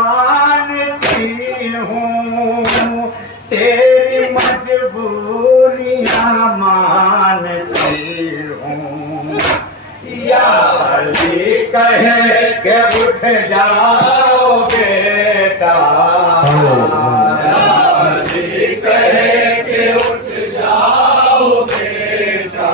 मानती हूँ, तेरी मजबूरियाँ मानती हूँ। यारी कहे के उठ जाओ बेटा, यारी कहे के उठ जाओ बेटा,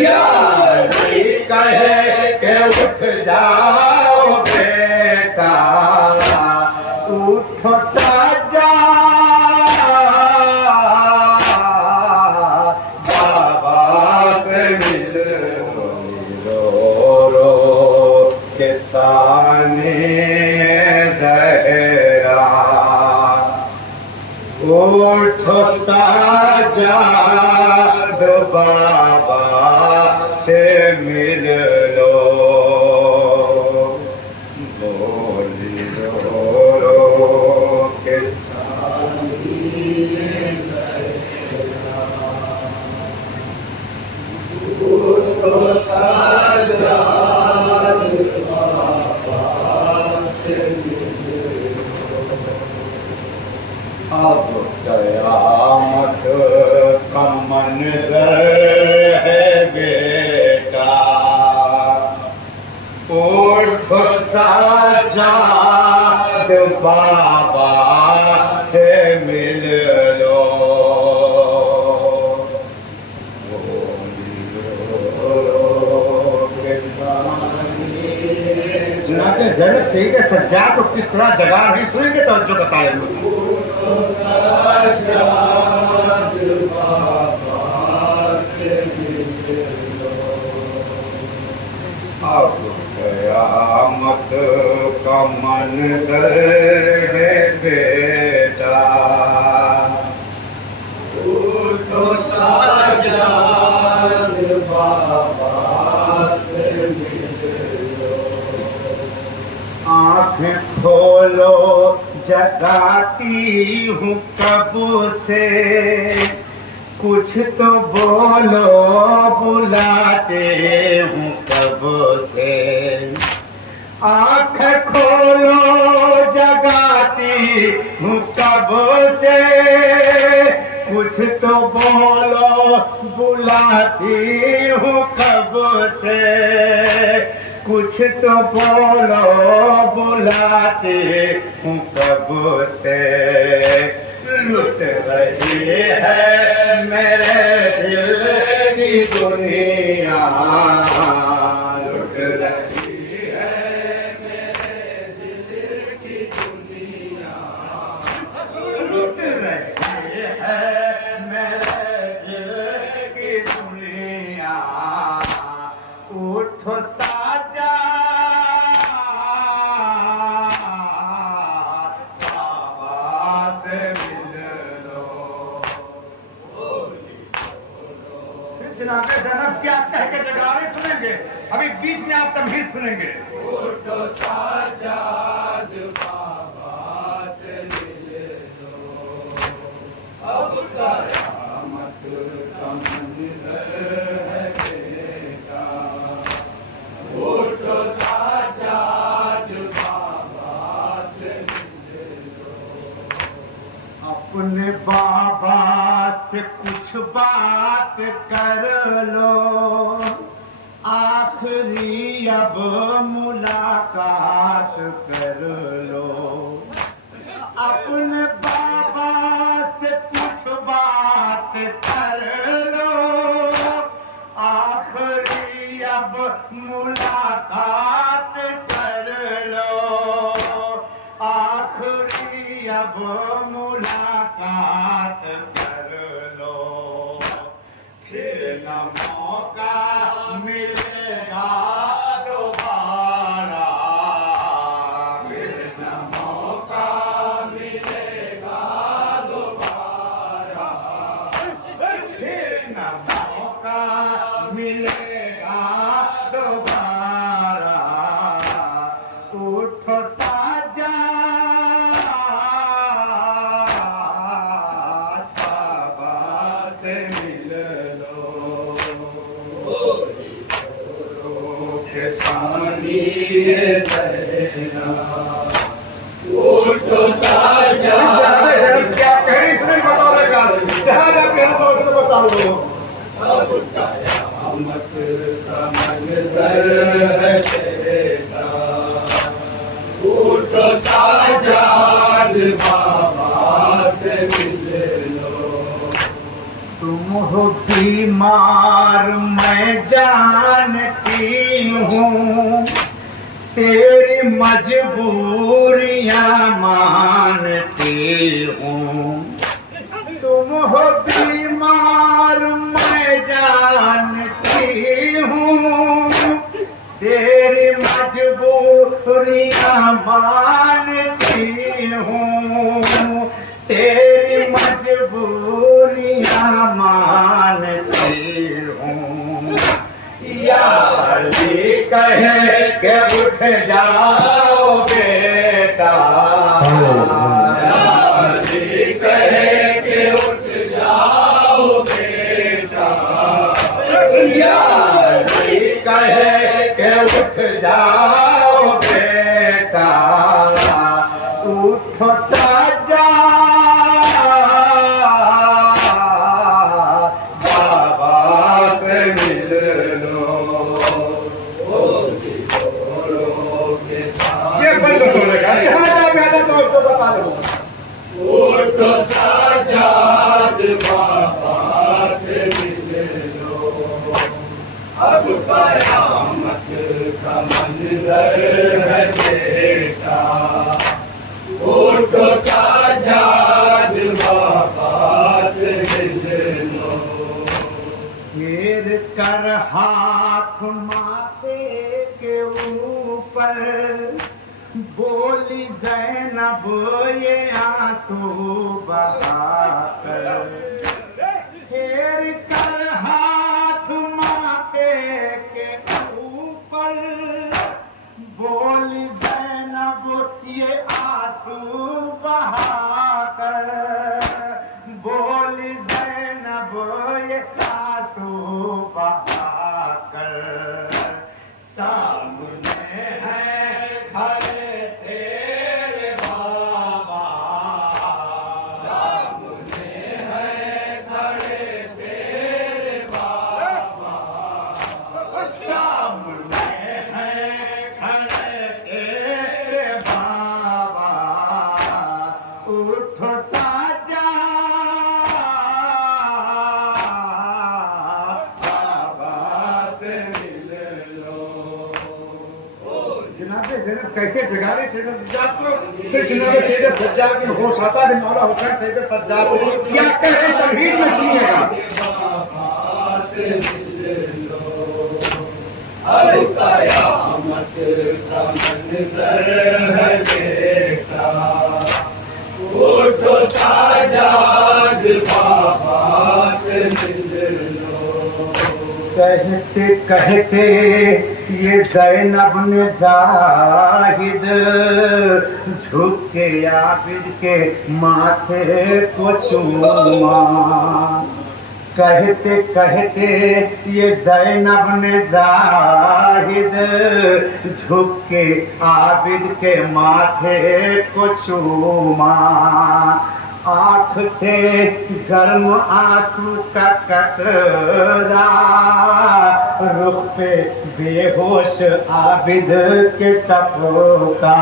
यारी कहे के उठ जाओ बेटा, उठो साजा बाबा से मिल रो रो के साने ज़हरा, उठो साजाद बाबा से मिल लो, बोली रो रो के उठो साजाद बाबा से मिल लो। अब कयामत का मंज़र है बेटा, उठो साजाद बाबा से मिल लो, सुनाते जरूर चाहिए कि सज्जा को किस तरह जगा नहीं सुनेंगे तो जो बताए अब कयामत का मंज़र है बेटा, उठो साजाद बाबा से मिल लो। आँखें खोलो जगाती हूँ कब से, कुछ तो बोलो बुलाते हूँ कब से। आँख खोलो जगाती हूँ कब से, कुछ तो बोलो बुलाती हूँ कब से, कुछ तो बोलो बुलाते हूँ कब से। लुट रही है मेरे दिल की दुनिया, लुट रही है मेरे दिल की दुनिया, लुट रही है मेरे दिल की दुनिया। उठो साजा बाबा से मिल लो। जनाब जनाब क्या कह के जगावे सुनेंगे, अभी बीच में आप तमहीर सुनेंगे। उठो साजाद बाबा से मिल लो, अब कयामत का मंज़र है बेटा, उठो साजाद बाबा से मिल लो। अपने बाबा से कुछ बात कर लो, आखिरी अब मुलाकात कर लो। अपने बाबा से कुछ बात कर लो, आखिरी अब मुलाकात कर लो, आखिरी अब मुलाकात कर लो। फिर न मौका मिलेगा दोबारा, फिर न जहाँ जाके हम तो बता लो। अब कयामत का मंजर है तेरा, उठो साजाद बाबा से मिल लो। तुम हो बीमार मैं जानती हूँ, तेरी मजबूरियां मानती हूँ। तुम हो बीमार मैं जानती हूँ, तेरी मजबूरियां मानती हूँ, तेरी मजबूरियां मानती हूँ। यारी कहे के उठ जाओ बेटा, यारी कहे के उठ जाओ बेटा, यारी कहे के उठ जाओ बेटा, उठो साजा बाबा से मिल लो। ये बंद हो जाएगा, जहाँ जाएगा तो उसको बता दो। उठो साजाद बाबा से मिल लो। अब कयामत का मंजर है बेटा, उठो साजाद बाबा से मिल लो। फेर कर हाथ माथे के ऊपर, बोली ज़ैनब ये आंसू बहाकर। फेर कर हाथ माथे के ऊपर, बोली ज़ैनब ये आंसू बहाकर, बोली ज़ैनब ये आंसू बहाकर। सामने है खड़े तेरे बाबा, सामने है खड़े तेरे बाबा, सामने है खड़े तेरे बाबा, उठो साजा बाबा से मिल लो। जनाबे ज़ैनब कैसे जगा रहे सैयद सज्जाद को, फिर जनाबे सैयद सज्जाद की होश आता है, मौला हुसैन सैयद सज्जाद को क्या कह रहे हैं तमहीद में सुनिएगा। बाबा से मिल लो। अब कयामत का मंजर है बेटा, उठो साजाद बाबा से मिल लो। कहते कहते ये ज़ैनब ने ज़ाहिद झुक के आबिद के माथे को चूमा। कहते कहते ये ज़ैनब ने ज़ाहिद झुक के आबिद के माथे को चूमा। आँख से गर्म आंसू का कतरा रुख पे बेहोश आबिद के टपका।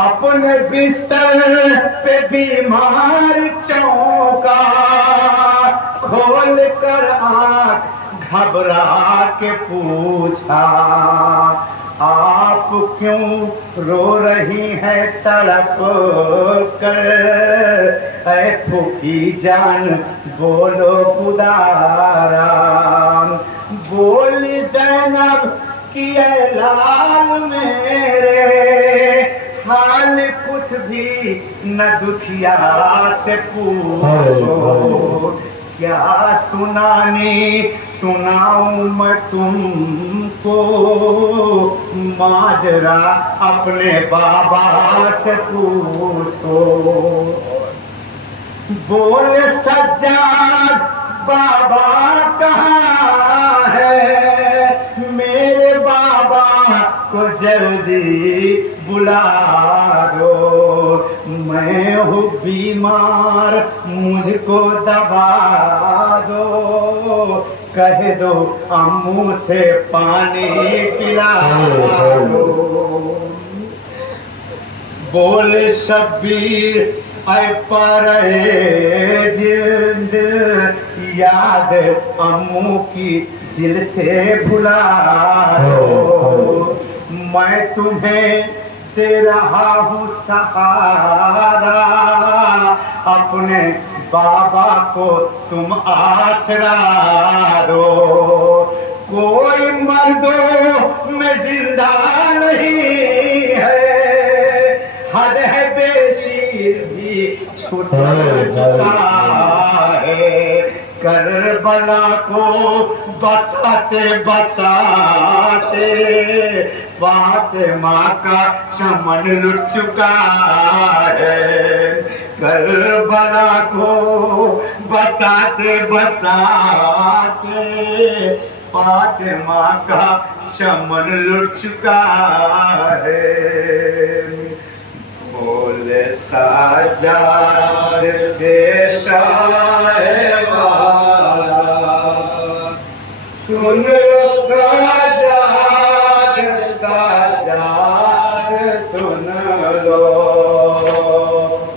अपने बिस्तर पे बीमार चौंका, खोल कर आँख घबरा के पूछा, आप क्यों रो रही हैं तड़प कर? ऐ फूफी जान बोलो गुदारा। बोली ज़ैनब कि ऐ लाल मेरे, हाल कुछ भी न दुखिया से पूछो। क्या सुनाऊं मैं तुमको माजरा, अपने बाबा से पूछो। बोले सज्जाद बाबा कहाँ है, मेरे बाबा को जल्दी बुला दो। मैं हूँ बीमार मुझको दवा दो, कह दो अम्मू से पानी पिला दो। बोल शब्बीर ऐ पर जिंद, याद अम्मू की दिल से भुला दो। मैं तुम्हें दे रहा हूँ सहारा, अपने बाबा को तुम आसरा दो। कोई मर्दों में जिंदा नहीं है, हद है बेशीर भी छूट चुका है। करबला को बसाते बसाते फातिमा का चमन लुट चुका है। करबला को बसाते बसाते फातिमा का चमन लुट चुका है। बोले साजाद से शायद सुन साजाद साजाद सुन लो।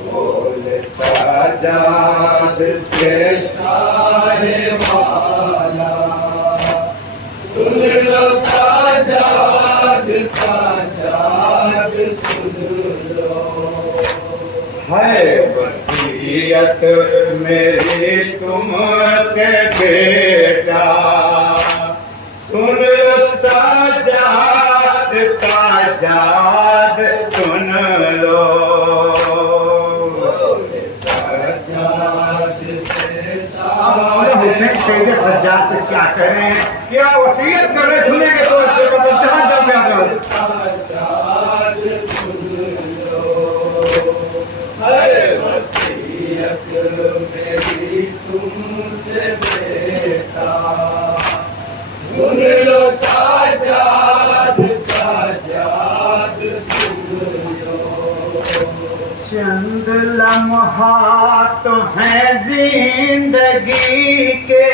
बोले साजाद से शायद सुन लो साजाद साजाद सुन लो। है वसीयत मेरी तुमसे बेटा, सुन लो साजाद साजाद सुन लो। हुसैन सैयद सज्जाद से क्या करें, क्या वसीयत करें, सुनेंगे तो मेरी तुमसे बेटा, सुन लो साजाद साजाद सुन लो। चंद लम्हात हैं जिंदगी के,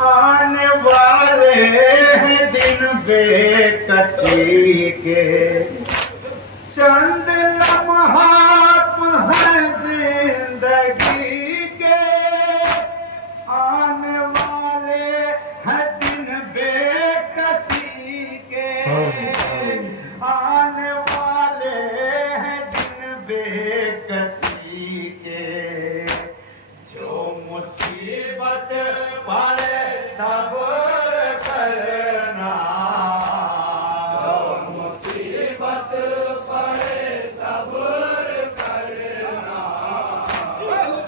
आने वाले हैं दिन बेकसी के। चंद लम्हात हैं जिंदगी के, आने वाले हैं दिन बेकसी के। आने वाले हैं दिन बेकसी के। जो मुसीबत पड़े सब्र करना, जो मुसीबत पड़े सब्र करना।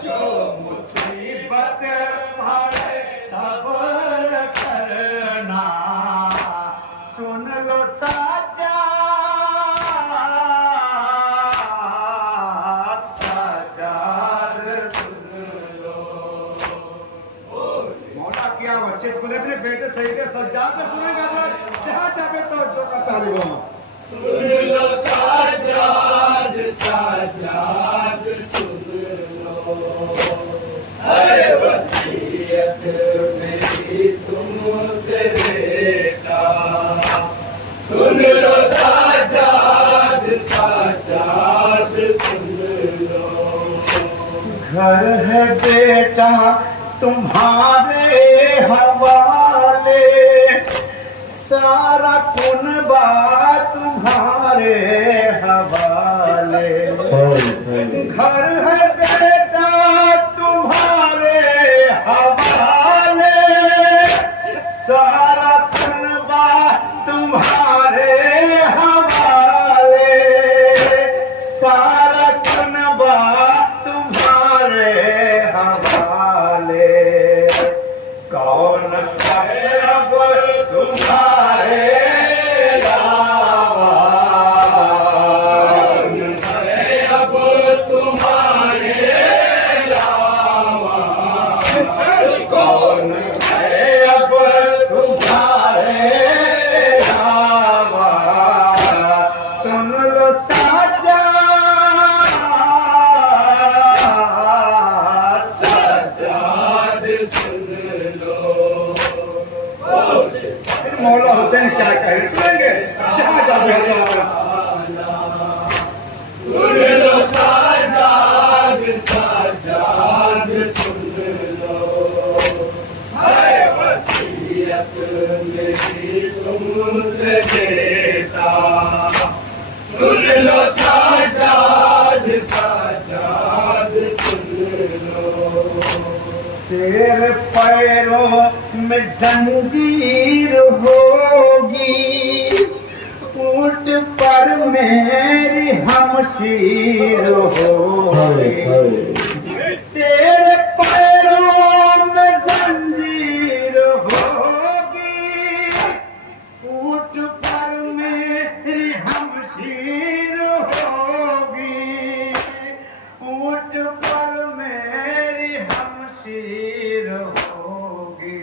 जो मुसीबत पड़े सब्र करना, सुन लो साजा अपने बेटे सही के सज्जाद में सुनेगा तो जहाँ जावे तो जो करता है वो। सुन लो साजाद साजाद सुन लो। है वसीयत मेरी तुमसे बेटा, सुन लो साजाद साजाद सुन लो। घर है बेटा तुम्हारे हवाले, सारा कुनबा तुम्हारे हवाले। घर है बेटा तुम्हारे हवाले, सारा कुनबा तुम्हारे हवाले। सारा कुनबा तुम्हारे हवाले। कौन है अब तुम्हारे अलावा, कौन है अब तुम्हारे अलावा। कौन है अब तुम्हारे अलावा। सुन लो साजा साजाद सुन लो, है वसीयत मेरी तुमसे देता, सुन लो साजाद साजाद सुन लो। तेरे पैरों में जंजीर होगी, ऊंट पर मेरी हमशीर होगी। तेरे पैरों में जंजीर होगी, ऊंट पर मेरी हमशीर होगी, ऊंट पर मेरी हमशीर होगी।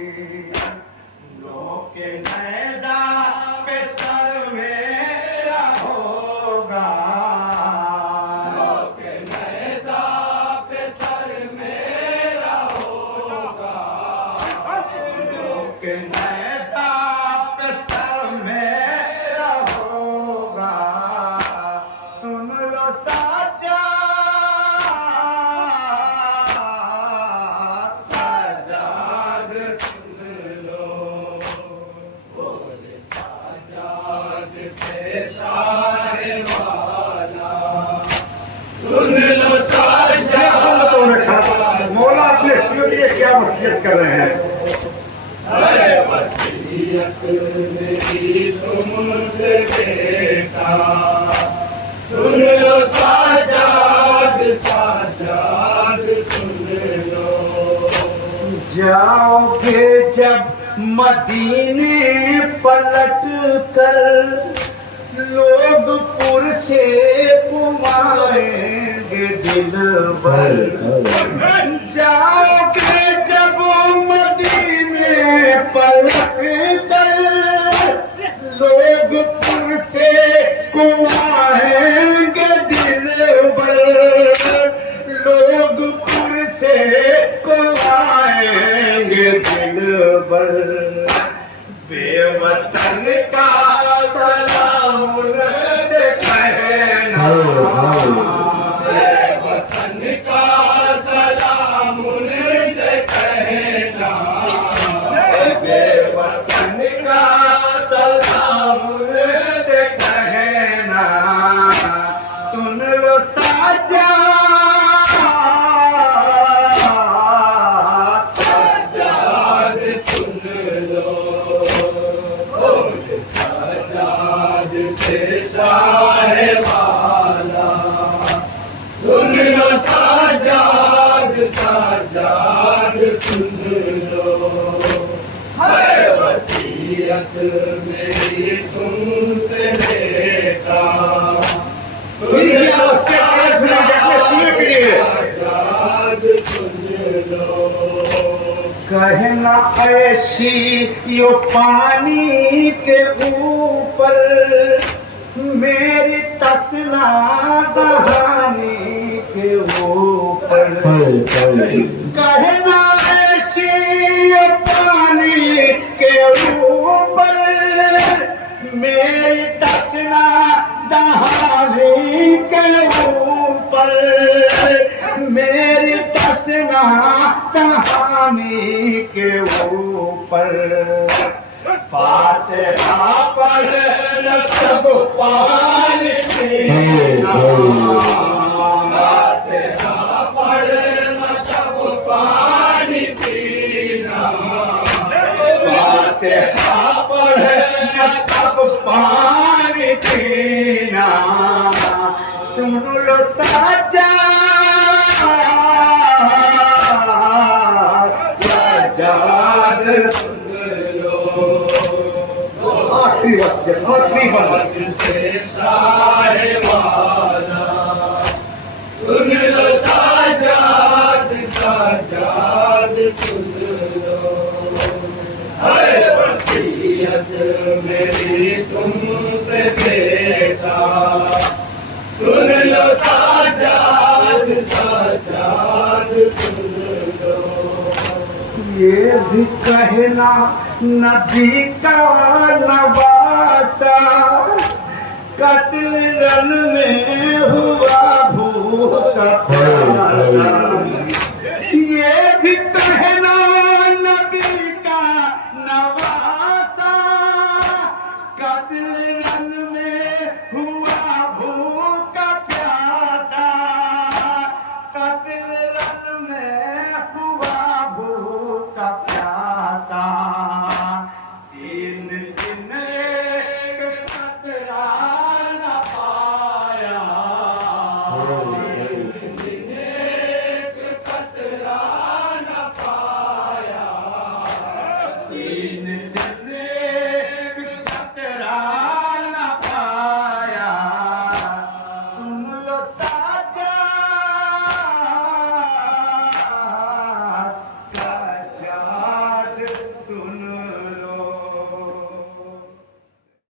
लोके नैज़ा पे सर मेरा होगा, लोके नैज़ा पे सर मेरा होगा, लोके नैज़ा पे सर मेरा होगा। सुन लो साजा साजाद सुन लो, बोले साजाद से सारे वाला, सुन लो साजाद। मौला अपने शिव लिए क्या वसीयत कर रहे हैं? है वसीयत मेरी तुमसे देता, सुन लो साजाद साजाद सुन लो। जाओगे जब मदीने पलट कर, लोग पुर से कुमाएंगे दिल भर। जाओगे जब मदीने पलट कर, लोग पुर से कुमाएंगे दिल भर, लोग पुर से कुमाएंगे दिल भर। बेवतन का सलाम उनसे कहना, वतन का सलाम उनसे कहना, बेवतन का सलाम उनसे कहना। सुन लो साजा साजाद सुन लो, बोले साजाद से सारे वाला, सुन लो साजाद साजाद सुन लो। है वसीयत मेरी तुमसे देता, सुन लो साजाद सुन लो। कहना ऐसी यो पानी के ऊपर, मेरी तसना दहानी के ऊपर। कहना ऐसी यो पानी के ऊपर, मेरी तसना दहानी के ऊपर, मेरी तसना दहानी के ऊपर। फातिहा पढ़ न सब पानी पीना, फातिहा पढ़ न सब पानी पीना, फातिहा पढ़ न सब पानी पीना। सुन लो साजा साजाद सुन लो, आखिरी वसीयत, आखिरी बात। से सारे वाला, सुन लो साजाद साजाद सुन लो। है वसीयत मेरी तुमसे देता, सुन लो साजाद साजाद सुन लो। ये भी कहना नबी का नवासा, कत्ल रन में हुआ भूख का प्यासा।